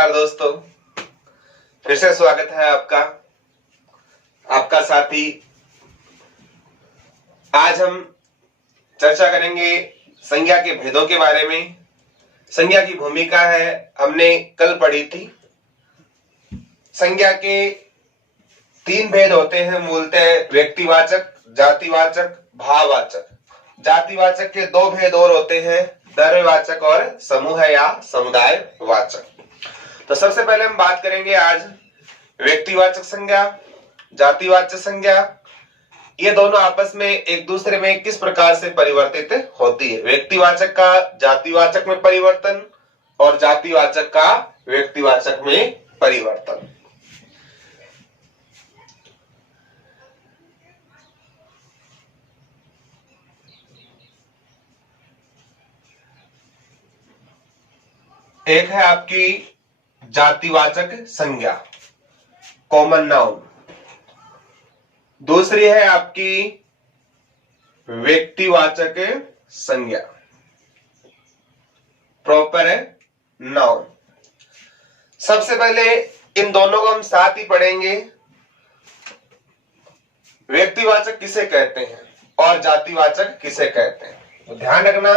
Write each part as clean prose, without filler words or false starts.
नमस्कार दोस्तों, फिर से स्वागत है आपका साथी। आज हम चर्चा करेंगे संज्ञा के भेदों के बारे में। संज्ञा की भूमिका है, हमने कल पढ़ी थी। संज्ञा के 3 भेद होते हैं मूलतः, व्यक्तिवाचक, जातिवाचक, भाववाचक। जातिवाचक के 2 भेद और होते हैं, द्रव्यवाचक और समूह या समुदाय वाचक। तो सबसे पहले हम बात करेंगे आज व्यक्तिवाचक संज्ञा, जातिवाचक संज्ञा। ये दोनों आपस में एक दूसरे में किस प्रकार से परिवर्तित होती है। व्यक्तिवाचक का जातिवाचक में परिवर्तन और जातिवाचक का व्यक्तिवाचक में परिवर्तन। एक है आपकी जातिवाचक संज्ञा, कॉमन नाउन। दूसरी है आपकी व्यक्तिवाचक संज्ञा, प्रॉपर नाउन। सबसे पहले इन दोनों को हम साथ ही पढ़ेंगे। व्यक्तिवाचक किसे कहते हैं और जातिवाचक किसे कहते हैं, तो ध्यान रखना।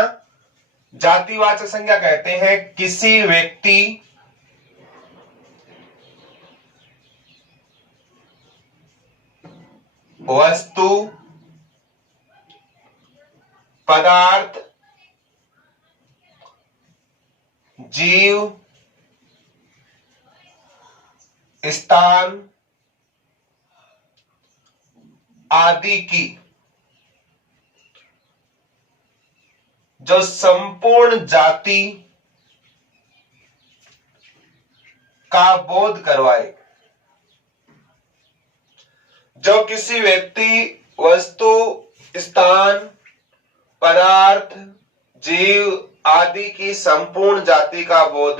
जातिवाचक संज्ञा कहते हैं किसी व्यक्ति, वस्तु, पदार्थ, जीव, स्थान आदि की जो संपूर्ण जाति का बोध करवाए। जो किसी व्यक्ति, वस्तु, स्थान, पदार्थ, जीव आदि की संपूर्ण जाति का बोध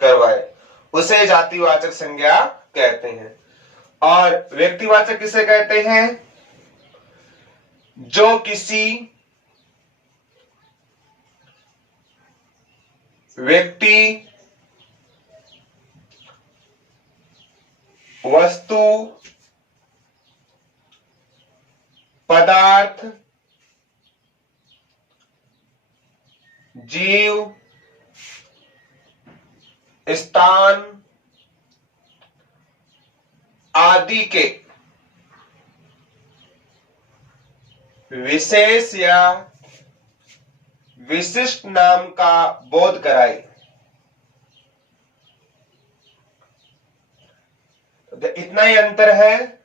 करवाए, उसे जातिवाचक संज्ञा कहते हैं। और व्यक्तिवाचक किसे कहते हैं, जो किसी व्यक्ति, वस्तु, पदार्थ, जीव, स्थान आदि के विशेष या विशिष्ट नाम का बोध कराए। इतना ही अंतर है।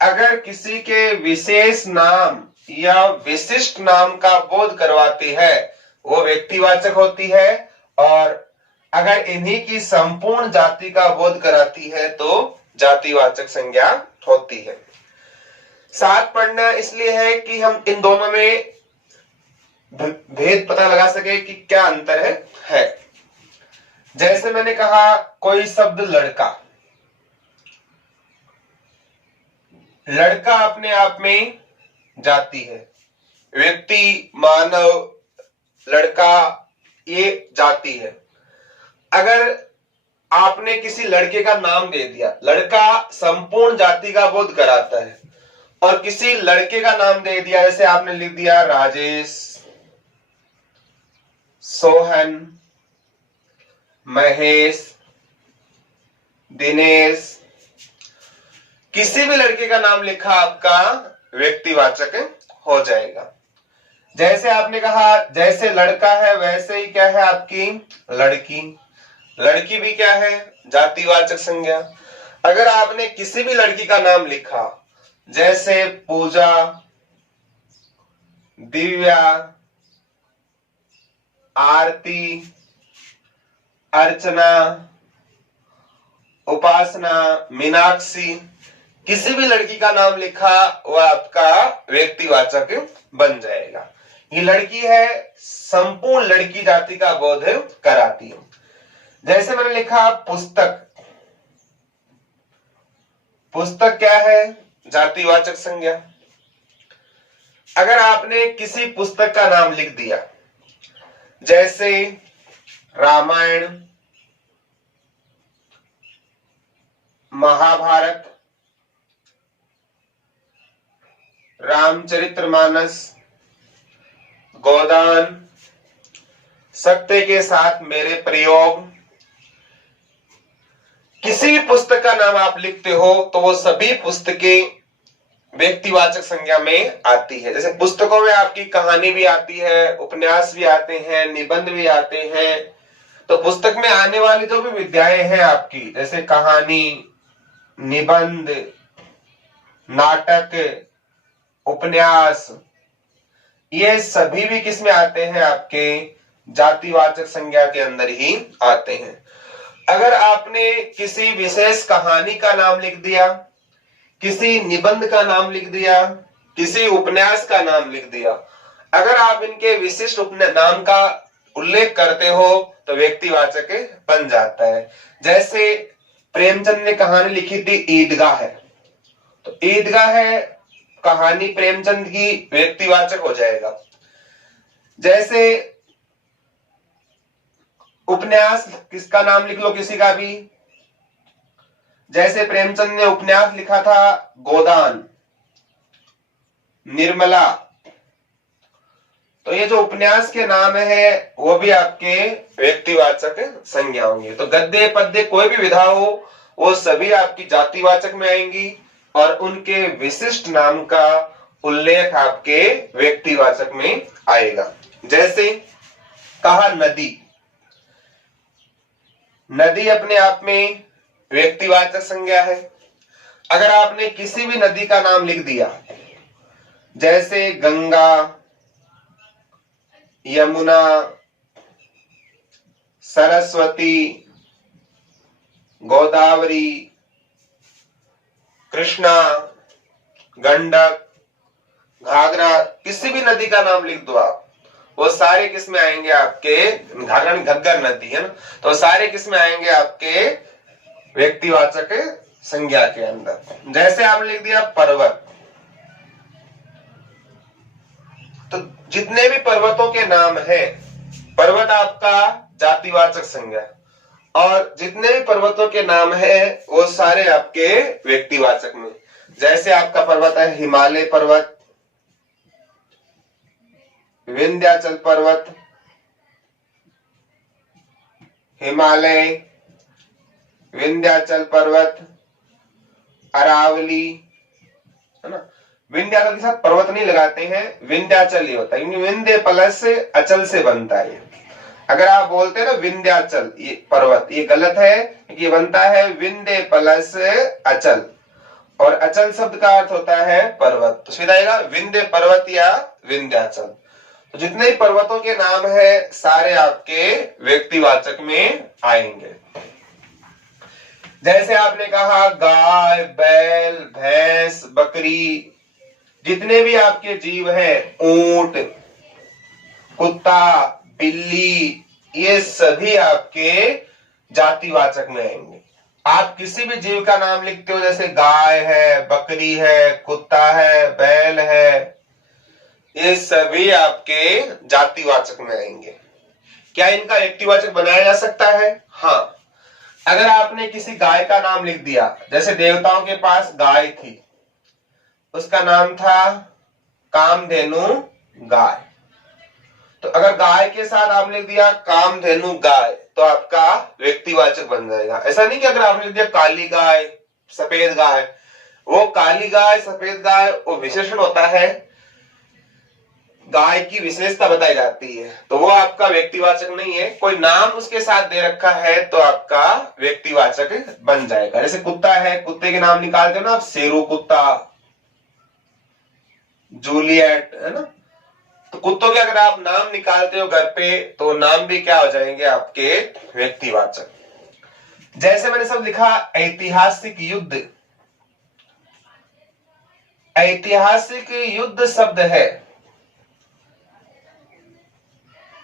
अगर किसी के विशेष नाम या विशिष्ट नाम का बोध करवाती है वो व्यक्तिवाचक होती है, और अगर इन्हीं की संपूर्ण जाति का बोध कराती है तो जातिवाचक संज्ञा होती है। साथ पढ़ना इसलिए है कि हम इन दोनों में भेद पता लगा सके कि क्या अंतर है। जैसे मैंने कहा, कोई शब्द लड़का, लड़का अपने आप में जाति है। व्यक्ति, मानव, लड़का, ये जाति है। अगर आपने किसी लड़के का नाम दे दिया, लड़का संपूर्ण जाति का बोध कराता है, और किसी लड़के का नाम दे दिया, जैसे आपने लिख दिया राजेश, सोहन, महेश, दिनेश, किसी भी लड़के का नाम लिखा, आपका व्यक्तिवाचक हो जाएगा। जैसे आपने कहा, जैसे लड़का है वैसे ही क्या है आपकी लड़की, लड़की भी क्या है जातिवाचक संज्ञा। अगर आपने किसी भी लड़की का नाम लिखा, जैसे पूजा, दिव्या, आरती, अर्चना, उपासना, मीनाक्षी, किसी भी लड़की का नाम लिखा वह आपका व्यक्तिवाचक बन जाएगा। ये लड़की है, संपूर्ण लड़की जाति का बोध कराती है। जैसे मैंने लिखा पुस्तक, पुस्तक क्या है जातिवाचक संज्ञा। अगर आपने किसी पुस्तक का नाम लिख दिया, जैसे रामायण, महाभारत, रामचरितमानस, गोदान, सत्य के साथ मेरे प्रयोग, किसी भी पुस्तक का नाम आप लिखते हो तो वो सभी पुस्तकें व्यक्तिवाचक संज्ञा में आती है। जैसे पुस्तकों में आपकी कहानी भी आती है, उपन्यास भी आते हैं, निबंध भी आते हैं। तो पुस्तक में आने वाली जो भी विधाएं हैं आपकी, जैसे कहानी, निबंध, नाटक, उपन्यास, ये सभी भी किस में आते हैं? आपके जातिवाचक संज्ञा के अंदर ही आते हैं। अगर आपने किसी विशेष कहानी का नाम लिख दिया, किसी निबंध का नाम लिख दिया, किसी उपन्यास का नाम लिख दिया, अगर आप इनके विशिष्ट नाम का उल्लेख करते हो तो व्यक्तिवाचक बन जाता है। जैसे प्रेमचंद ने कहानी लिखी थी ईदगाह है, तो ईदगाह है कहानी प्रेमचंद की, व्यक्तिवाचक हो जाएगा। जैसे उपन्यास किसका नाम लिख लो, किसी का भी, जैसे प्रेमचंद ने उपन्यास लिखा था गोदान, निर्मला, तो ये जो उपन्यास के नाम है वो भी आपके व्यक्तिवाचक संज्ञा होंगे। तो गद्य पद्य कोई भी विधा हो वो सभी आपकी जातिवाचक में आएंगी और उनके विशिष्ट नाम का उल्लेख आपके व्यक्तिवाचक में आएगा। जैसे कहा नदी, नदी अपने आप में व्यक्तिवाचक संज्ञा है। अगर आपने किसी भी नदी का नाम लिख दिया, जैसे गंगा, यमुना, सरस्वती, गोदावरी, कृष्णा, गंडक, घाघरा, किसी भी नदी का नाम लिख दो आप, वो सारे किस में आएंगे? आपके घाघरा घग्गर नदी है ना, तो सारे किस में आएंगे? आपके व्यक्तिवाचक संज्ञा के अंदर। जैसे आपने लिख दिया पर्वत, तो जितने भी पर्वतों के नाम है, पर्वत आपका जातिवाचक संज्ञा, और जितने भी पर्वतों के नाम है वो सारे आपके व्यक्तिवाचक में। जैसे आपका पर्वत है हिमालय पर्वत, विंध्याचल पर्वत, हिमालय, विंध्याचल पर्वत, अरावली, है ना। विंध्याचल के साथ पर्वत नहीं लगाते हैं, विंध्याचल ही होता है, क्योंकि विंध्य प्लस अचल से बनता है। अगर आप बोलते हैं ना विंध्याचल ये पर्वत, ये गलत है, क्योंकि ये बनता है विंध्य प्लस अचल, और अचल शब्द का अर्थ होता है पर्वत, तो सीधा आएगा विंध्य पर्वत या विंध्याचल। तो जितने पर्वतों के नाम है सारे आपके व्यक्तिवाचक में आएंगे। जैसे आपने कहा गाय, बैल, भैंस, बकरी, जितने भी आपके जीव हैं, ऊंट, कुत्ता, बिल्ली, ये सभी आपके जातिवाचक में आएंगे। आप किसी भी जीव का नाम लिखते हो, जैसे गाय है, बकरी है, कुत्ता है, बैल है, ये सभी आपके जातिवाचक में आएंगे। क्या इनका व्यक्तिवाचक बनाया जा सकता है? हाँ। अगर आपने किसी गाय का नाम लिख दिया, जैसे देवताओं के पास गाय थी, उसका नाम था कामधेनु गाय, तो अगर गाय के साथ आपने लिख दिया कामधेनु गाय तो आपका व्यक्तिवाचक बन जाएगा। ऐसा नहीं कि अगर आपने लिख दिया काली गाय, सफेद गाय, वो काली गाय, सफेद गाय वो विशेषण होता है, गाय की विशेषता बताई जाती है, तो वो आपका व्यक्तिवाचक नहीं है। कोई नाम उसके साथ दे रखा है तो आपका व्यक्तिवाचक बन जाएगा। जैसे कुत्ता है, कुत्ते के नाम निकालते हो ना आप, शेरू कुत्ता, जूलियट, है ना। तो कुत्तों के अगर आप नाम निकालते हो घर पे तो नाम भी क्या हो जाएंगे? आपके व्यक्तिवाचक। जैसे मैंने सब लिखा ऐतिहासिक युद्ध, ऐतिहासिक युद्ध शब्द है,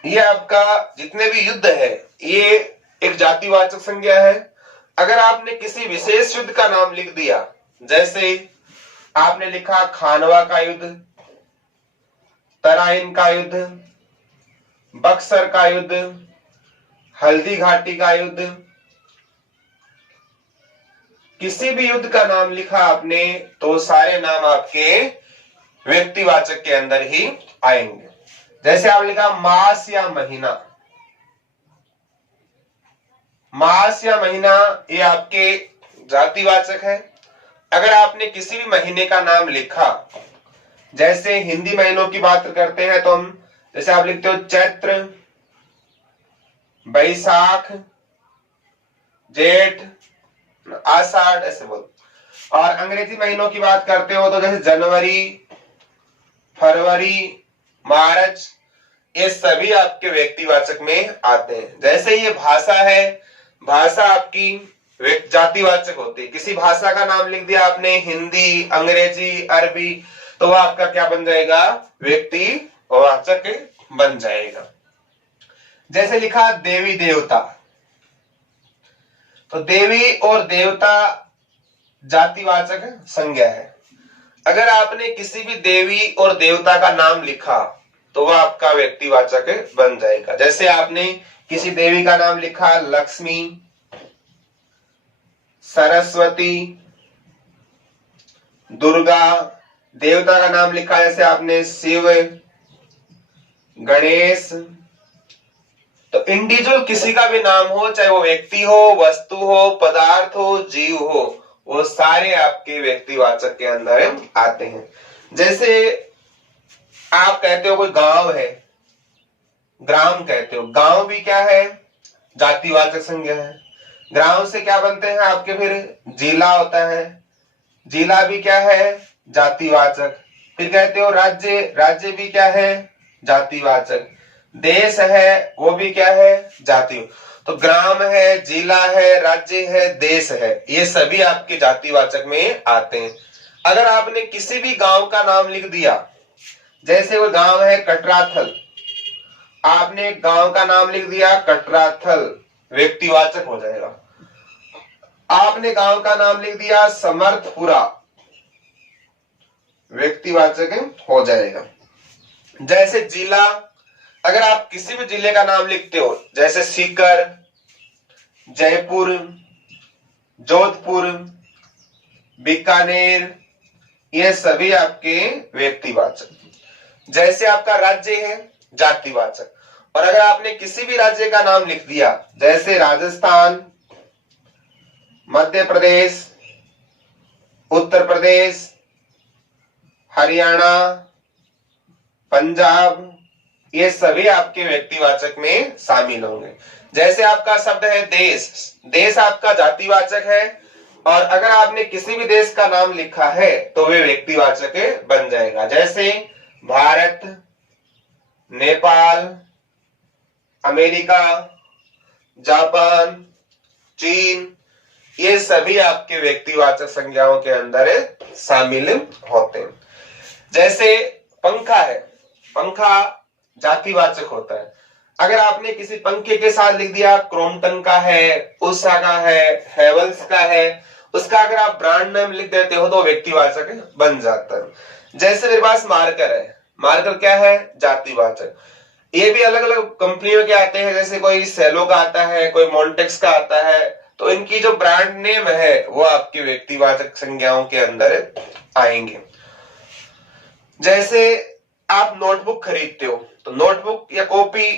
ये आपका जितने भी युद्ध है ये एक जातिवाचक संज्ञा है। अगर आपने किसी विशेष युद्ध का नाम लिख दिया, जैसे आपने लिखा खानवा का युद्ध, तराइन का युद्ध, बक्सर का युद्ध, हल्दी घाटी का युद्ध, किसी भी युद्ध का नाम लिखा आपने तो सारे नाम आपके व्यक्तिवाचक के अंदर ही आएंगे। जैसे आप लिखा मास या महीना, मास या महीना ये आपके जातिवाचक है। अगर आपने किसी भी महीने का नाम लिखा, जैसे हिंदी महीनों की बात करते हैं तो हम जैसे आप लिखते हो चैत्र, बैसाख, जेठ, आषाढ़, ऐसे बोल। और अंग्रेजी महीनों की बात करते हो तो जैसे जनवरी, फरवरी, मार्च, ये सभी आपके व्यक्तिवाचक में आते हैं। जैसे ये भाषा है, भाषा आपकी जातिवाचक होती है। किसी भाषा का नाम लिख दिया आपने, हिंदी, अंग्रेजी, अरबी, तो वह आपका क्या बन जाएगा, व्यक्तिवाचक बन जाएगा। जैसे लिखा देवी देवता, तो देवी और देवता जातिवाचक संज्ञा है। अगर आपने किसी भी देवी और देवता का नाम लिखा तो वह आपका व्यक्तिवाचक बन जाएगा। जैसे आपने किसी देवी का नाम लिखा लक्ष्मी, सरस्वती, दुर्गा, देवता का नाम लिखा जैसे आपने शिव, गणेश, तो इंडिविजुअल किसी का भी नाम हो, चाहे वो व्यक्ति हो, वस्तु हो, पदार्थ हो, जीव हो, वो सारे आपके व्यक्तिवाचक के अंदर आते हैं। जैसे आप कहते हो कोई गांव है, ग्राम कहते हो, गांव भी क्या है, जातिवाचक संज्ञा है। ग्राम से क्या बनते हैं आपके, फिर जिला होता है, जिला भी क्या है, जातिवाचक। फिर कहते हो राज्य, राज्य भी क्या है, जातिवाचक। देश है, वो भी क्या है, जाति। तो ग्राम है, जिला है, राज्य है, देश है, ये सभी आपके जातिवाचक में आते हैं। अगर आपने किसी भी गांव का नाम लिख दिया, जैसे वो गांव है कटराथल, आपने गांव का नाम लिख दिया कटराथल, व्यक्तिवाचक हो जाएगा। आपने गांव का नाम लिख दिया समर्थपुरा, व्यक्तिवाचक हो जाएगा। जैसे जिला, अगर आप किसी भी जिले का नाम लिखते हो, जैसे सीकर, जयपुर, जोधपुर, बीकानेर, ये सभी आपके व्यक्तिवाचक। जैसे आपका राज्य है, जातिवाचक। और अगर आपने किसी भी राज्य का नाम लिख दिया, जैसे राजस्थान, मध्य प्रदेश, उत्तर प्रदेश, हरियाणा, पंजाब, ये सभी आपके व्यक्तिवाचक में शामिल होंगे। जैसे आपका शब्द है देश, देश आपका जातिवाचक है, और अगर आपने किसी भी देश का नाम लिखा है तो वे व्यक्तिवाचक बन जाएगा। जैसे भारत, नेपाल, अमेरिका, जापान, चीन, ये सभी आपके व्यक्तिवाचक संज्ञाओं के अंदर शामिल होते हैं। जैसे पंखा है, पंखा जातिवाचक होता है। अगर आपने किसी पंखे के साथ लिख दिया क्रोम्पटन का है, उषा का है, हेवल्स का है, उसका अगर आप ब्रांड नेम लिख देते हो तो व्यक्तिवाचक बन जाता है। जैसे मेरे पास मार्कर है, मार्कर क्या है, जातिवाचक। ये भी अलग अलग कंपनियों के आते हैं, जैसे कोई सेलो का आता है, कोई मॉन्टेक्स का आता है, तो इनकी जो ब्रांड नेम है वो आपके व्यक्तिवाचक संज्ञाओं के अंदर आएंगे। जैसे आप नोटबुक खरीदते हो तो नोटबुक या कॉपी,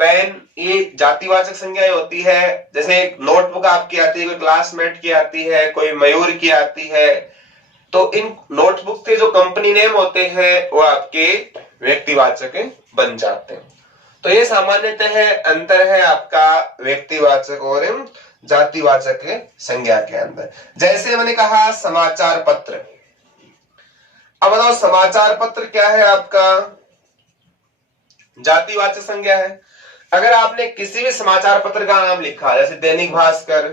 पेन, ये जातिवाचक संज्ञाएं होती है। जैसे नोटबुक आपकी आती है, कोई क्लासमेट की आती है, कोई मयूर की आती है, तो इन नोटबुक के जो कंपनी नेम होते हैं वो आपके व्यक्तिवाचक बन जाते हैं। तो ये सामान्यतः अंतर है आपका व्यक्तिवाचक और जातिवाचक संज्ञा के अंदर। जैसे मैंने कहा समाचार पत्र, अब बताओ समाचार पत्र क्या है, आपका जातिवाचक संज्ञा है। अगर आपने किसी भी समाचार पत्र का नाम लिखा, जैसे दैनिक भास्कर,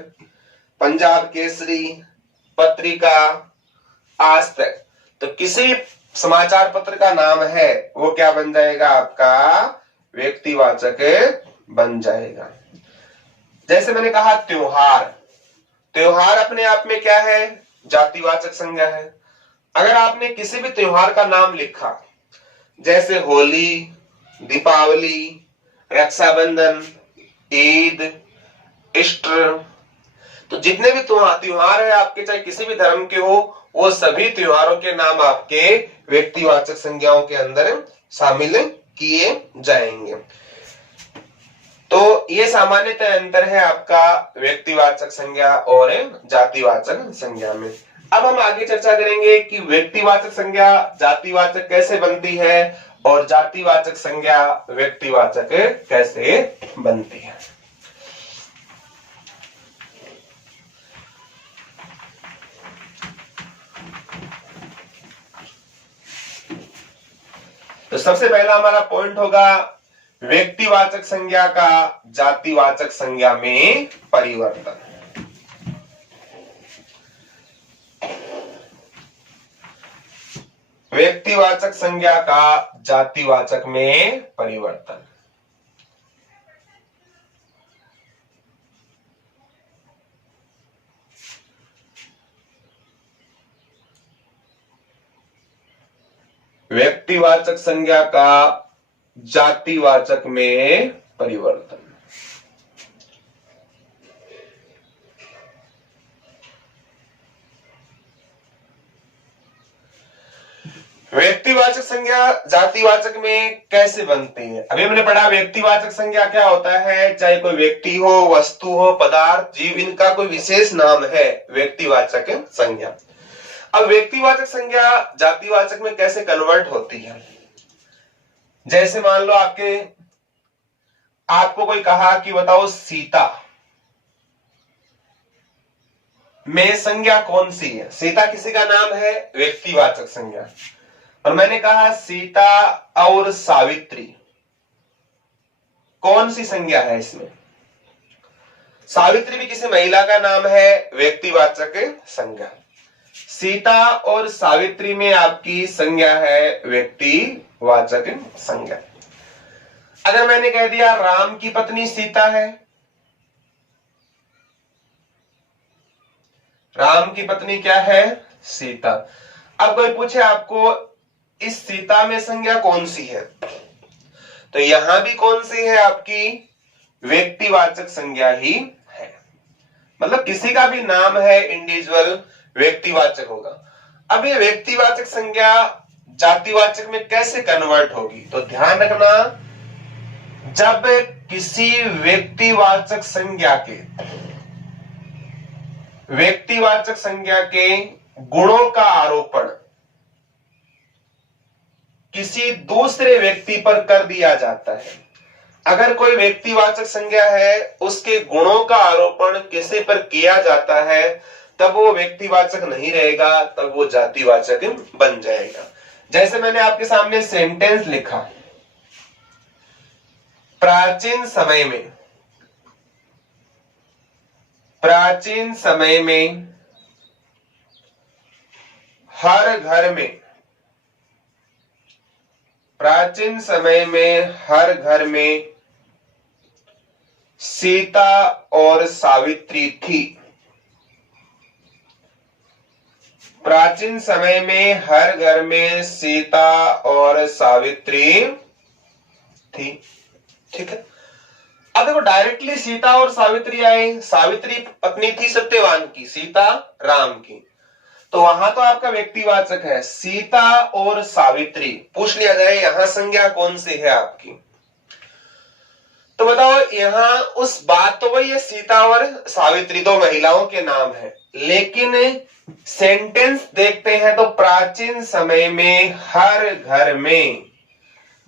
पंजाब केसरी, पत्रिका, आज तक, तो किसी समाचार पत्र का नाम है वो क्या बन जाएगा, आपका व्यक्तिवाचक बन जाएगा। जैसे मैंने कहा त्योहार, त्योहार अपने आप में क्या है, जातिवाचक संज्ञा है। अगर आपने किसी भी त्योहार का नाम लिखा, जैसे होली, दीपावली, रक्षाबंधन, ईद, ईस्टर, तो जितने भी त्योहार है आपके, चाहे किसी भी धर्म के हो, वो सभी त्योहारों के नाम आपके व्यक्तिवाचक संज्ञाओं के अंदर शामिल किए जाएंगे। तो ये सामान्यतः अंतर है आपका व्यक्तिवाचक संज्ञा और जातिवाचक संज्ञा में। अब हम आगे चर्चा करेंगे कि व्यक्तिवाचक संज्ञा जातिवाचक कैसे बनती है और जातिवाचक संज्ञा व्यक्तिवाचक कैसे बनती है। तो सबसे पहला हमारा पॉइंट होगा व्यक्तिवाचक संज्ञा का जातिवाचक संज्ञा में परिवर्तन। व्यक्तिवाचक संज्ञा का जातिवाचक में परिवर्तन। व्यक्तिवाचक संज्ञा का जातिवाचक में परिवर्तन। व्यक्तिवाचक संज्ञा जातिवाचक में कैसे बनती है? अभी हमने पढ़ा व्यक्तिवाचक संज्ञा क्या होता है, चाहे कोई व्यक्ति हो, वस्तु हो, पदार्थ, जीव, इनका कोई विशेष नाम है व्यक्तिवाचक संज्ञा। अब व्यक्तिवाचक संज्ञा जातिवाचक में कैसे कन्वर्ट होती है? जैसे मान लो आपको कोई कहा कि बताओ सीता में संज्ञा कौन सी है। सीता किसी का नाम है, व्यक्तिवाचक संज्ञा। और मैंने कहा सीता और सावित्री, कौन सी संज्ञा है इसमें? सावित्री भी किसी महिला का नाम है, व्यक्तिवाचक संज्ञा। सीता और सावित्री में आपकी संज्ञा है व्यक्तिवाचक संज्ञा। अगर मैंने कह दिया राम की पत्नी सीता है, राम की पत्नी क्या है? सीता। अब कोई पूछे आपको इस सीता में संज्ञा कौन सी है, तो यहां भी कौन सी है? आपकी व्यक्तिवाचक संज्ञा ही है। मतलब किसी का भी नाम है इंडिविजुअल, व्यक्तिवाचक होगा। अब ये व्यक्तिवाचक संज्ञा जातिवाचक में कैसे कन्वर्ट होगी? तो ध्यान रखना, जब किसी व्यक्तिवाचक संज्ञा के गुणों का आरोपण किसी दूसरे व्यक्ति पर कर दिया जाता है। अगर कोई व्यक्तिवाचक संज्ञा है, उसके गुणों का आरोपण किसी पर किया जाता है, तब वो व्यक्तिवाचक नहीं रहेगा, तब वो जातिवाचक बन जाएगा। जैसे मैंने आपके सामने सेंटेंस लिखा, प्राचीन समय में हर घर में, प्राचीन समय में हर घर में सीता और सावित्री थी। प्राचीन समय में हर घर में सीता और सावित्री थी। ठीक है। अब देखो डायरेक्टली सीता और सावित्री आए, सावित्री पत्नी थी सत्यवान की, सीता राम की, तो वहां तो आपका व्यक्तिवाचक है सीता और सावित्री। पूछ लिया जाए यहां संज्ञा कौन सी है आपकी, तो बताओ यहां उस बात तो वही है, सीता और सावित्री दो महिलाओं के नाम है, लेकिन सेंटेंस देखते हैं तो प्राचीन समय में हर घर में,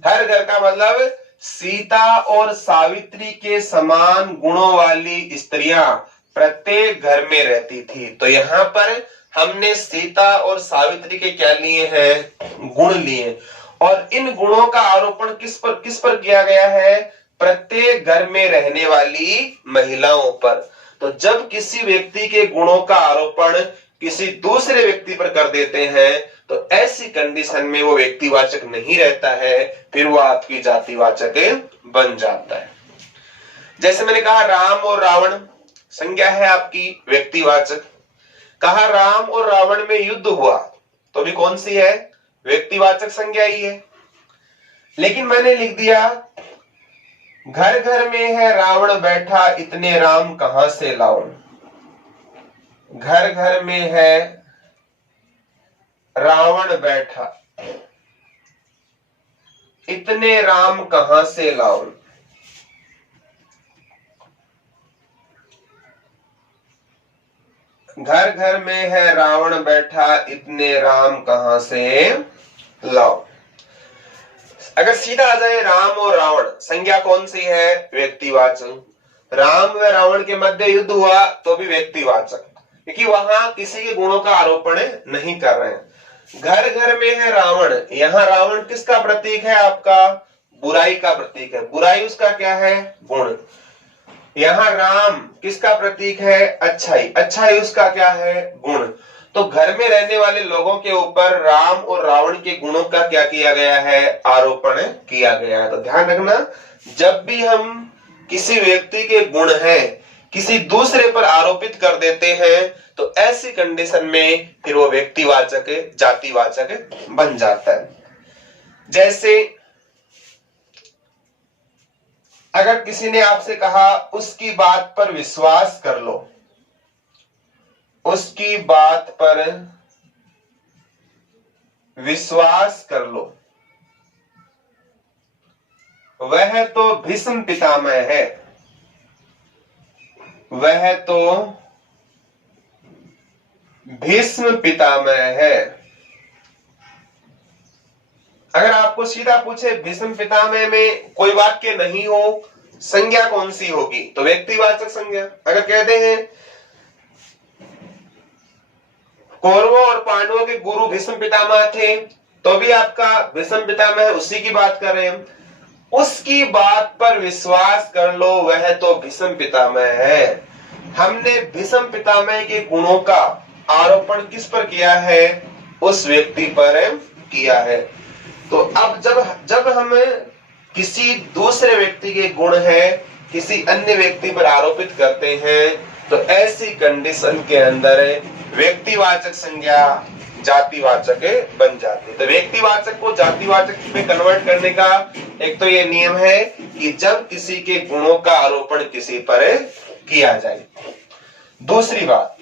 हर घर का मतलब सीता और सावित्री के समान गुणों वाली स्त्रियां प्रत्येक घर में रहती थी। तो यहां पर हमने सीता और सावित्री के क्या लिए हैं? गुण लिए। और इन गुणों का आरोपण किस पर किया गया है? प्रत्येक घर में रहने वाली महिलाओं पर। तो जब किसी व्यक्ति के गुणों का आरोपण किसी दूसरे व्यक्ति पर कर देते हैं, तो ऐसी कंडीशन में वो व्यक्तिवाचक नहीं रहता है, फिर वो आपकी जातिवाचक बन जाता है। जैसे मैंने कहा राम और रावण संज्ञा है आपकी व्यक्तिवाचक। कहा राम और रावण में युद्ध हुआ, तो भी कौन सी है? व्यक्तिवाचक संज्ञा ही है। लेकिन मैंने लिख दिया घर घर में है रावण बैठा, इतने राम कहां से लाऊं, घर घर में है रावण बैठा, इतने राम कहां से लाऊं। घर घर में है रावण बैठा, इतने राम कहां से लाऊं। अगर सीधा आ जाए राम और रावण, संज्ञा कौन सी है? व्यक्तिवाचक। राम व रावण के मध्य युद्ध हुआ तो भी व्यक्तिवाचक, क्योंकि वहां किसी के गुणों का आरोपण नहीं कर रहे हैं। घर घर में है रावण, यहाँ रावण किसका प्रतीक है? आपका बुराई का प्रतीक है। बुराई उसका क्या है? गुण। यहाँ राम किसका प्रतीक है? अच्छाई। अच्छाई उसका क्या है? गुण। तो घर में रहने वाले लोगों के ऊपर राम और रावण के गुणों का क्या किया गया है? आरोपण किया गया है। तो ध्यान रखना, जब भी हम किसी व्यक्ति के गुण हैं किसी दूसरे पर आरोपित कर देते हैं तो ऐसी कंडीशन में फिर वो व्यक्तिवाचक जातिवाचक बन जाता है। जैसे अगर किसी ने आपसे कहा उसकी बात पर विश्वास कर लो, उसकी बात पर विश्वास कर लो, वह तो भीष्म पितामह है, वह तो भीष्म पितामह है। अगर आपको सीधा पूछे भीष्म पितामह में कोई वाक्य नहीं हो, संज्ञा कौन सी होगी? तो व्यक्तिवाचक संज्ञा। अगर कहते हैं कौरवों और पांडवों के गुरु भीष्म पितामह थे, तो भी आपका भीष्म पितामह उसी की बात कर रहे हैं। उसकी बात पर विश्वास कर लो, वह तो भीष्म पितामह है। हमने भीष्म पितामह के गुणों का आरोपण किस पर किया है? उस व्यक्ति पर किया है। तो अब जब हम किसी दूसरे व्यक्ति के गुण है किसी अन्य व्यक्ति पर आरोपित करते हैं तो ऐसी कंडीशन के अंदर व्यक्तिवाचक संज्ञा जातिवाचक बन जाती है। तो व्यक्तिवाचक को जातिवाचक में कन्वर्ट करने का एक तो ये नियम है कि जब किसी के गुणों का आरोपण किसी पर किया जाए। दूसरी बात,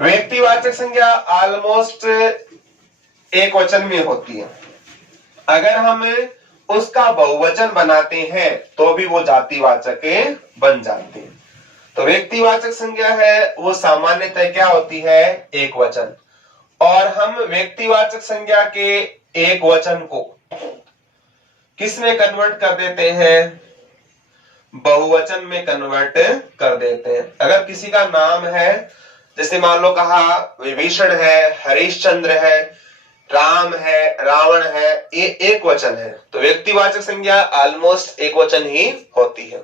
व्यक्तिवाचक संज्ञा ऑलमोस्ट एक वचन में होती है। अगर हम उसका बहुवचन बनाते हैं तो भी वो जातिवाचक बन जाते हैं। तो व्यक्तिवाचक संज्ञा है वो सामान्यतः क्या होती है? एक वचन। और हम व्यक्तिवाचक संज्ञा के एक वचन को किस में कन्वर्ट कर देते हैं? बहुवचन में कन्वर्ट कर देते हैं। अगर किसी का नाम है, जैसे मान लो कहा विभीषण है, हरिश्चंद्र है, राम है, रावण है, ये एक वचन है, तो व्यक्तिवाचक संज्ञा ऑलमोस्ट एक वचन ही होती है।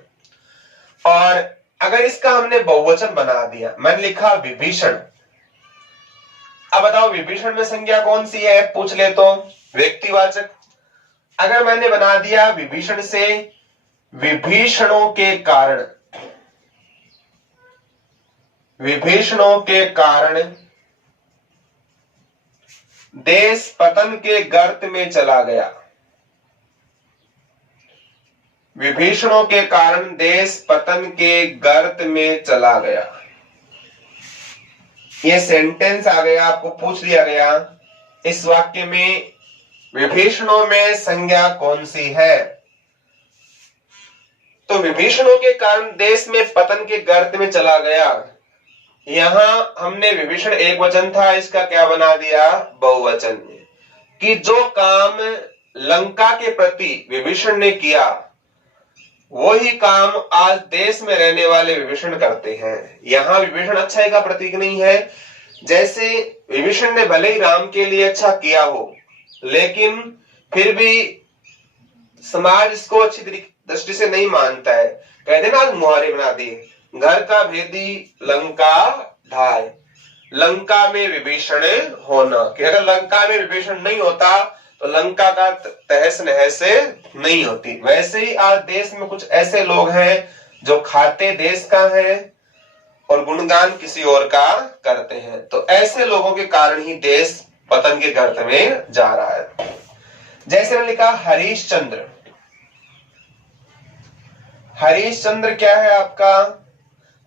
और अगर इसका हमने बहुवचन बना दिया, मैंने लिखा विभीषण, अब बताओ विभीषण में संज्ञा कौन सी है? पूछ ले तो व्यक्तिवाचक। अगर मैंने बना दिया विभीषण से विभीषणों के कारण, विभीषणों के कारण देश पतन के गर्त में चला गया, विभीषणों के कारण देश पतन के गर्त में चला गया, ये सेंटेंस आ गया, आपको पूछ लिया गया इस वाक्य में विभीषणों में संज्ञा कौन सी है? तो विभीषणों के कारण देश में पतन के गर्त में चला गया, यहां हमने विभीषण एक वचन था, इसका क्या बना दिया? बहुवचन। कि जो काम लंका के प्रति विभीषण ने किया वही काम आज देश में रहने वाले विभीषण करते हैं। यहां विभीषण अच्छाई का प्रतीक नहीं है। जैसे विभीषण ने भले ही राम के लिए अच्छा किया हो, लेकिन फिर भी समाज इसको अच्छी दृष्टि से नहीं मानता है। कहते ना, मुहावरे बना दिए, घर का भेदी लंका ढाए, लंका में विभीषण होना। कि अगर लंका में विभीषण नहीं होता तो लंका का तहस नहस नहीं होती। वैसे ही आज देश में कुछ ऐसे लोग हैं जो खाते देश का है और गुणगान किसी और का करते हैं। तो ऐसे लोगों के कारण ही देश पतन के गर्त में जा रहा है। जैसे मैंने लिखा हरीशचंद्र, हरीशचंद्र क्या है आपका?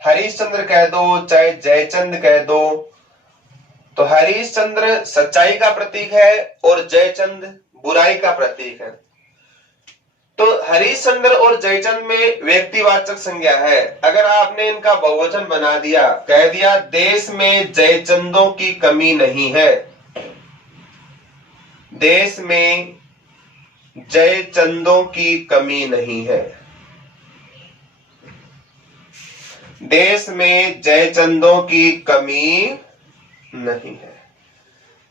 हरिश्चंद्र कह दो, चाहे जयचंद कह दो, तो हरिश्चंद्र सच्चाई का प्रतीक है और जयचंद बुराई का प्रतीक है। तो हरिश्चंद्र और जयचंद में व्यक्तिवाचक संज्ञा है। अगर आपने इनका बहुवचन बना दिया, कह दिया देश में जयचंदों की कमी नहीं है, देश में जयचंदों की कमी नहीं है, देश में जयचंदों की कमी नहीं है।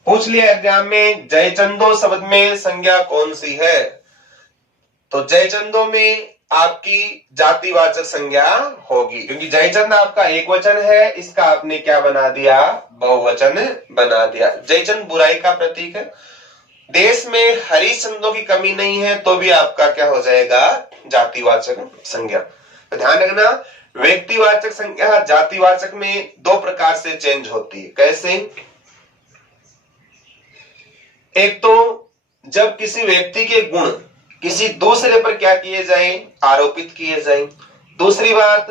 पूछ लिया एग्जाम में जयचंदो शब्द में संज्ञा कौन सी है, तो जयचंदो में आपकी जातिवाचक संज्ञा होगी, क्योंकि जयचंद आपका एक वचन है, इसका आपने क्या बना दिया, बहुवचन बना दिया। जयचंद बुराई का प्रतीक है। देश में हरिश्चंदों की कमी नहीं है, तो भी आपका क्या हो जाएगा, जातिवाचक संज्ञा। तो ध्यान रखना, व्यक्तिवाचक संज्ञा जातिवाचक में दो प्रकार से चेंज होती है। कैसे? एक तो जब किसी व्यक्ति के गुण किसी दूसरे पर क्या किए जाएं, आरोपित किए जाएं। दूसरी बात,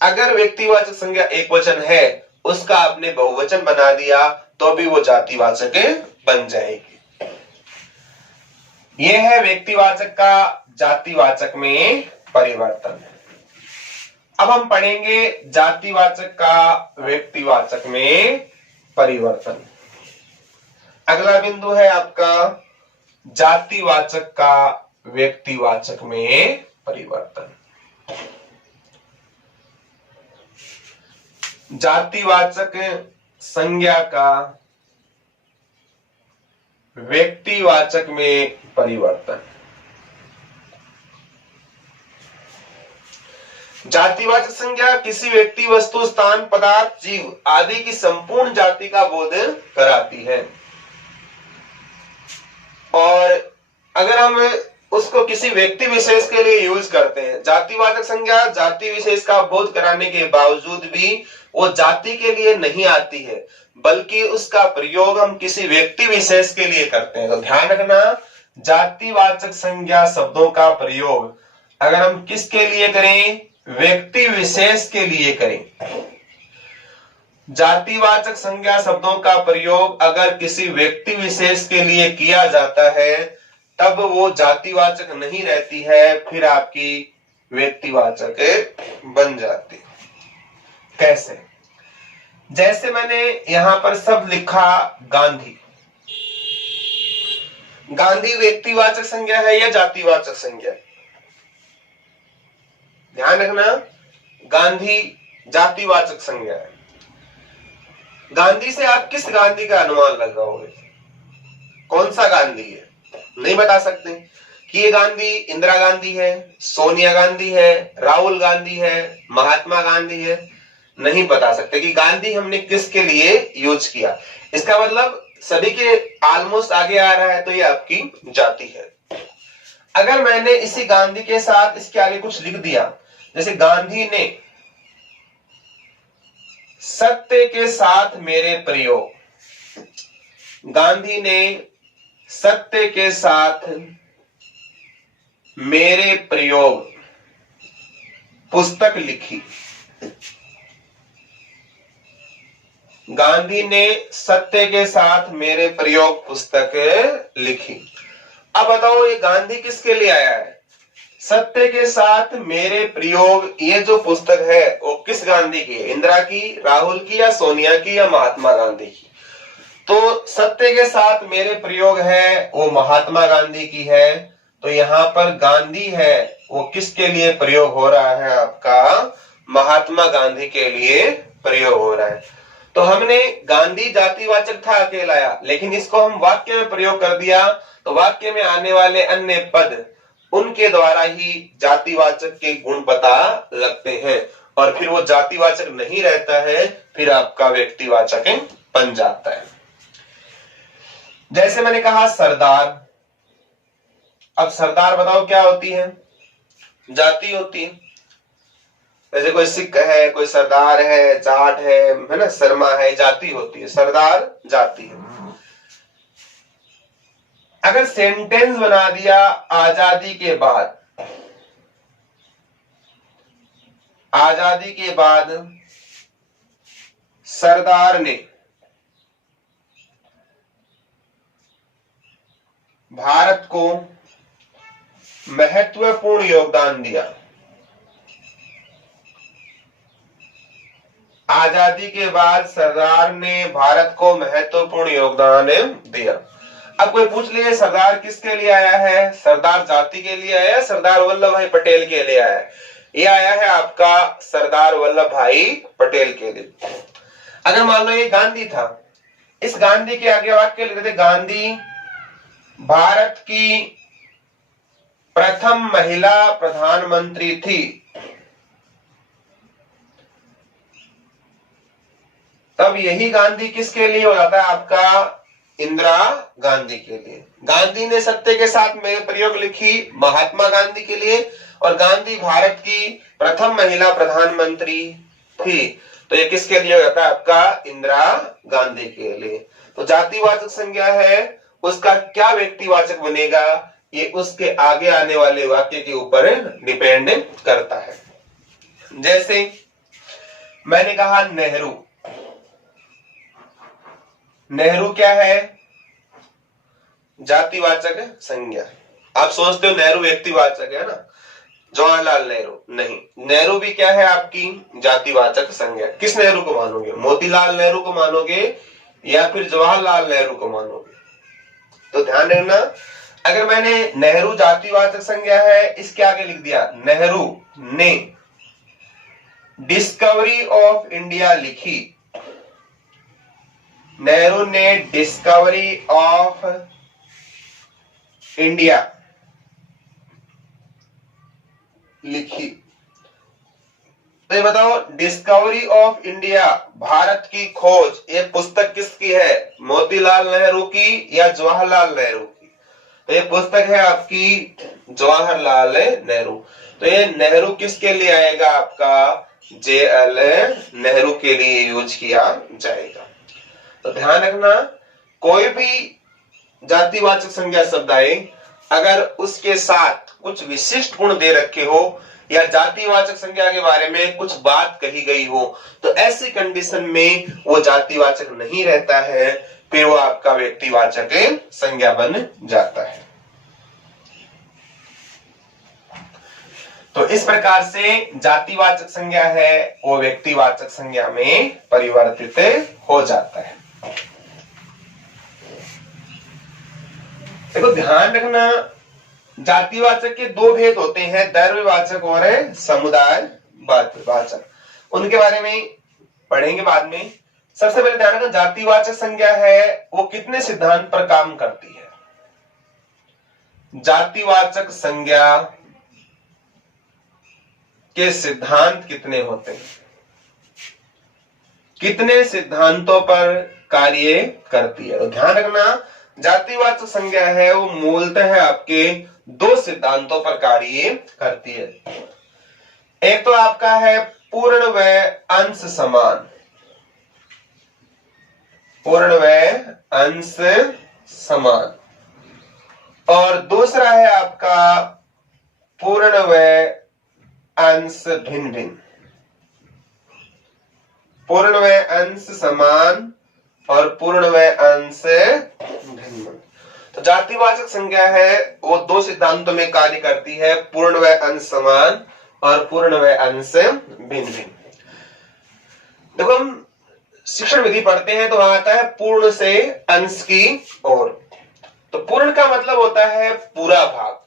अगर व्यक्तिवाचक संज्ञा एक वचन है, उसका आपने बहुवचन बना दिया, तो भी वो जातिवाचक बन जाएगी। यह है व्यक्तिवाचक का जातिवाचक में परिवर्तन। अब हम पढ़ेंगे जातिवाचक का व्यक्तिवाचक में परिवर्तन। अगला बिंदु है आपका जातिवाचक का व्यक्तिवाचक में परिवर्तन। जातिवाचक संज्ञा का व्यक्तिवाचक में परिवर्तन। जातिवाचक संज्ञा किसी व्यक्ति, वस्तु, स्थान, पदार्थ, जीव आदि की संपूर्ण जाति का बोध कराती है। और अगर हम उसको किसी व्यक्ति विशेष के लिए यूज करते हैं, जातिवाचक संज्ञा जाति विशेष का बोध कराने के बावजूद भी वो जाति के लिए नहीं आती है, बल्कि उसका प्रयोग हम किसी व्यक्ति विशेष के लिए करते हैं। तो ध्यान रखना, जातिवाचक संज्ञा शब्दों का प्रयोग अगर हम किसके लिए करें, व्यक्ति विशेष के लिए करें। जातिवाचक संज्ञा शब्दों का प्रयोग अगर किसी व्यक्ति विशेष के लिए किया जाता है, तब वो जातिवाचक नहीं रहती है, फिर आपकी व्यक्तिवाचक बन जाती। कैसे? जैसे मैंने यहां पर सब लिखा गांधी। गांधी व्यक्तिवाचक संज्ञा है या जातिवाचक संज्ञा? ध्यान रखना, गांधी जातिवाचक संज्ञा है। गांधी से आप किस गांधी का अनुमान लगाओगे? कौन सा गांधी है? नहीं बता सकते कि ये गांधी इंदिरा गांधी है, सोनिया गांधी है, राहुल गांधी है, महात्मा गांधी है। नहीं बता सकते कि गांधी हमने किसके लिए यूज किया। इसका मतलब सभी के ऑलमोस्ट आगे आ रहा है, तो ये आपकी जाति है। अगर मैंने इसी गांधी के साथ इसके आगे कुछ लिख दिया, जैसे गांधी ने सत्य के साथ मेरे प्रयोग, गांधी ने सत्य के साथ मेरे प्रयोग पुस्तक लिखी। गांधी ने सत्य के साथ मेरे प्रयोग पुस्तक लिखी। अब बताओ ये गांधी किसके लिए आया है? सत्य के साथ मेरे प्रयोग, ये जो पुस्तक है वो किस गांधी की है? इंदिरा की, राहुल की, या सोनिया की, या महात्मा गांधी की? तो सत्य के साथ मेरे प्रयोग है वो महात्मा गांधी की है। तो यहां पर गांधी है वो किसके लिए प्रयोग हो रहा है? आपका महात्मा गांधी के लिए प्रयोग हो रहा है। तो हमने गांधी जातिवाचक था अकेलाया, लेकिन इसको हम वाक्य में प्रयोग कर दिया, तो वाक्य में आने वाले अन्य पद उनके द्वारा ही जातिवाचक के गुण पता लगते हैं, और फिर वो जातिवाचक नहीं रहता है, फिर आपका व्यक्तिवाचक बन जाता है। जैसे मैंने कहा सरदार। अब सरदार बताओ क्या होती है? जाति होती है। जैसे कोई सिख है, कोई सरदार है, जाट है ना, शर्मा है, जाति होती है। सरदार जाति है। अगर सेंटेंस बना दिया आजादी के बाद, आजादी के बाद सरदार ने भारत को महत्वपूर्ण योगदान दिया। आजादी के बाद सरदार ने भारत को महत्वपूर्ण योगदान दिया। अब कोई पूछ ले सरदार किसके लिए आया है? सरदार जाति के लिए आया है, सरदार वल्लभ भाई पटेल के लिए आया है? ये आया है आपका सरदार वल्लभ भाई पटेल के लिए। अगर मान लो ये गांधी था, इस गांधी के आगे वाक्य लिखते थे, गांधी भारत की प्रथम महिला प्रधानमंत्री थी। तब यही गांधी किसके लिए हो जाता है? आपका इंदिरा गांधी के लिए। गांधी ने सत्य के साथ में प्रयोग लिखी महात्मा गांधी के लिए, और गांधी भारत की प्रथम महिला प्रधानमंत्री थी, तो ये किसके लिए हो जाता है? आपका इंदिरा गांधी के लिए। तो जातिवाचक संज्ञा है, उसका क्या व्यक्तिवाचक बनेगा, ये उसके आगे आने वाले वाक्य के ऊपर डिपेंड करता है। जैसे मैंने कहा नेहरू, नेहरू क्या है? जातिवाचक संज्ञा। आप सोचते हो नेहरू व्यक्तिवाचक है ना, जवाहरलाल नेहरू, नहीं, नेहरू भी क्या है? आपकी जातिवाचक संज्ञा। किस नेहरू को मानोगे? मोतीलाल नेहरू को मानोगे या फिर जवाहरलाल नेहरू को मानोगे? तो ध्यान रखना, अगर मैंने नेहरू जातिवाचक संज्ञा है, इसके आगे लिख दिया नेहरू ने डिस्कवरी ऑफ इंडिया लिखी, नेहरू ने डिस्कवरी ऑफ इंडिया लिखी, तो ये बताओ डिस्कवरी ऑफ इंडिया, भारत की खोज, ये पुस्तक किसकी है? मोतीलाल नेहरू की या जवाहरलाल नेहरू की? तो ये पुस्तक है आपकी जवाहरलाल नेहरू। तो ये नेहरू किसके लिए आएगा? आपका JL नेहरू के लिए यूज किया जाएगा। तो ध्यान रखना, कोई भी जातिवाचक संज्ञा शब्द आए, अगर उसके साथ कुछ विशिष्ट गुण दे रखे हो या जातिवाचक संज्ञा के बारे में कुछ बात कही गई हो, तो ऐसी कंडीशन में वो जातिवाचक नहीं रहता है, फिर वो आपका व्यक्तिवाचक संज्ञा बन जाता है। तो इस प्रकार से जातिवाचक संज्ञा है वो व्यक्तिवाचक संज्ञा में परिवर्तित हो जाता है। देखो ध्यान रखना, जातिवाचक के दो भेद होते हैं, द्रव्यवाचक और समुदाय वाचक। उनके बारे में पढ़ेंगे बाद में। सबसे पहले ध्यान रखना, जातिवाचक संज्ञा है वो कितने सिद्धांत पर काम करती है? जातिवाचक संज्ञा के सिद्धांत कितने होते हैं? कितने सिद्धांतों पर कार्य करती है? तो ध्यान रखना, जातिवाचक संज्ञा है वो मूलतः आपके दो सिद्धांतों पर कार्य करती है। एक तो आपका है पूर्ण व अंश समान, पूर्ण व अंश समान, और दूसरा है आपका पूर्ण व अंश भिन्न भिन्न। पूर्ण व अंश समान और पूर्ण व अंश भिन्न। तो जातिवाचक संज्ञा है वो दो सिद्धांतों में कार्य करती है, पूर्ण व अंश समान और पूर्ण व अंश भिन्न भिन्न। देखो हम शिक्षण विधि पढ़ते हैं तो वहां आता है पूर्ण से अंश की ओर। तो पूर्ण का मतलब होता है पूरा भाग,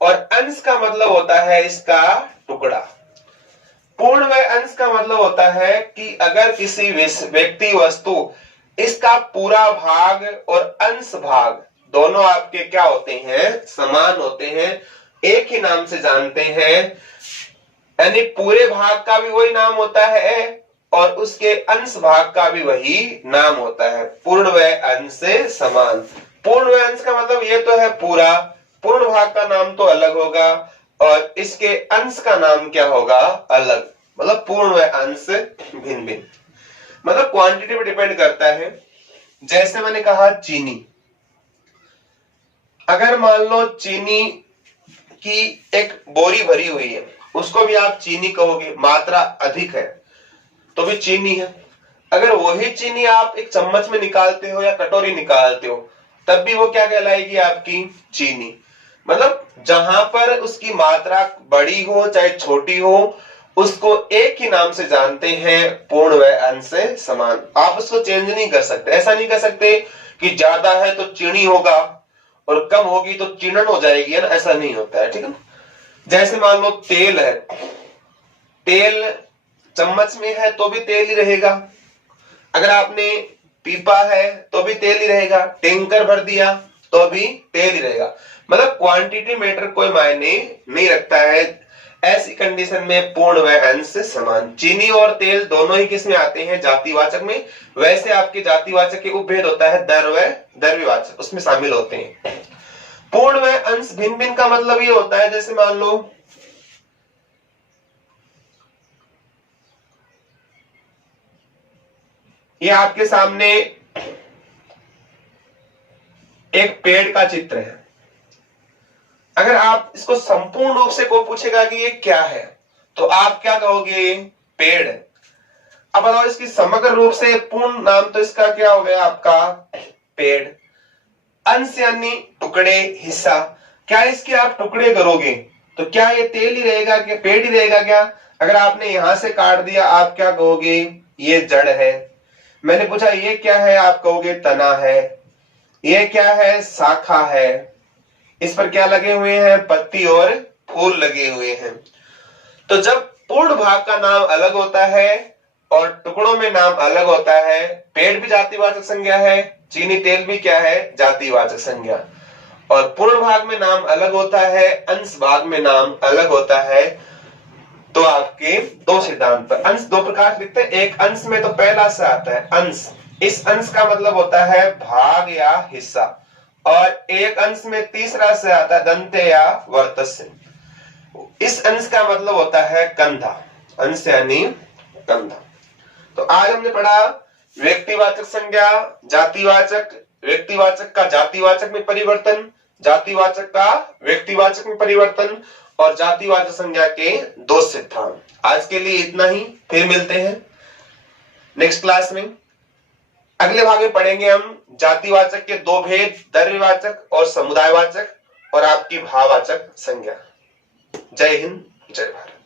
और अंश का मतलब होता है इसका टुकड़ा। पूर्ण व अंश का मतलब होता है कि अगर किसी व्यक्ति वस्तु इसका पूरा भाग और अंश भाग दोनों आपके क्या होते हैं? समान होते हैं, एक ही नाम से जानते हैं, यानी पूरे भाग का भी वही नाम होता है और उसके अंश भाग का भी वही नाम होता है, पूर्ण व अंश से समान। पूर्ण व अंश का मतलब ये तो है पूरा, पूर्ण भाग का नाम तो अलग होगा और इसके अंश का नाम क्या होगा? अलग। मतलब पूर्ण व अंश भिन्न भिन्न, मतलब क्वांटिटी पे डिपेंड करता है। जैसे मैंने कहा चीनी, अगर मान लो चीनी की एक बोरी भरी हुई है उसको भी आप चीनी कहोगे, मात्रा अधिक है तो भी चीनी है। अगर वही चीनी आप एक चम्मच में निकालते हो या कटोरी निकालते हो तब भी वो क्या कहलाएगी, आपकी चीनी। मतलब जहां पर उसकी मात्रा बड़ी हो चाहे छोटी हो उसको एक ही नाम से जानते हैं, पूर्ण व अंश से समान। आप उसको चेंज नहीं कर सकते। ऐसा नहीं कर सकते कि ज्यादा है तो चीनी होगा और कम होगी तो चीनन हो जाएगी, है ना, ऐसा नहीं होता है, ठीक है। जैसे मान लो तेल है, तेल चम्मच में है तो भी तेल ही रहेगा, अगर आपने पीपा है तो भी तेल ही रहेगा, टैंकर भर दिया तो भी तेल ही रहेगा। मतलब क्वांटिटी मैटर कोई मायने नहीं रखता है। ऐसी कंडीशन में पूर्ण व अंश से समान। चीनी और तेल दोनों ही किस में आते हैं, जातिवाचक में। वैसे आपके जातिवाचक के उपभेद होता है दर व द्रव्यवाचक, उसमें शामिल होते हैं। पूर्ण व अंश भिन्न भिन्न का मतलब ये होता है, जैसे मान लो ये आपके सामने एक पेड़ का चित्र है। अगर आप इसको संपूर्ण रूप से कोई पूछेगा कि ये क्या है तो आप क्या कहोगे, पेड़ है। अब बताओ इसकी समग्र रूप से पूर्ण नाम तो इसका क्या हो गया, आपका पेड़। अंश यानी टुकड़े, हिस्सा। क्या इसके आप टुकड़े करोगे तो क्या ये तेल ही रहेगा, क्या पेड़ ही रहेगा क्या? अगर आपने यहां से काट दिया आप क्या कहोगे, ये जड़ है। मैंने पूछा ये क्या है, आप कहोगे तना है। ये क्या है, शाखा है। इस पर क्या लगे हुए हैं, पत्ती और फूल लगे हुए हैं। तो जब पूर्ण भाग का नाम अलग होता है और टुकड़ों में नाम अलग होता है, पेड़ भी जातिवाचक संज्ञा है, चीनी तेल भी क्या है, जातिवाचक संज्ञा। और पूर्ण भाग में नाम अलग होता है, अंश भाग में नाम अलग होता है। तो आपके दो सिद्धांत पर अंश दो प्रकार से लिखते हैं। एक अंश में तो पहला से आता है अंश, इस अंश का मतलब होता है भाग या हिस्सा। और एक अंश में तीसरा से आता है दंत्य या वर्तस्य, इस अंश का मतलब होता है कंधा। अंश यानी कंधा। तो आज हमने पढ़ा व्यक्तिवाचक संज्ञा, जातिवाचक, व्यक्तिवाचक का जातिवाचक में परिवर्तन, जातिवाचक का व्यक्तिवाचक में परिवर्तन और जातिवाचक संज्ञा के दो सिद्धांत। आज के लिए इतना ही, फिर मिलते हैं नेक्स्ट क्लास में। अगले भाग में पढ़ेंगे हम जातिवाचक के दो भेद, द्रव्यवाचक और समुदायवाचक और आपकी भाववाचक संज्ञा। जय हिंद, जय भारत।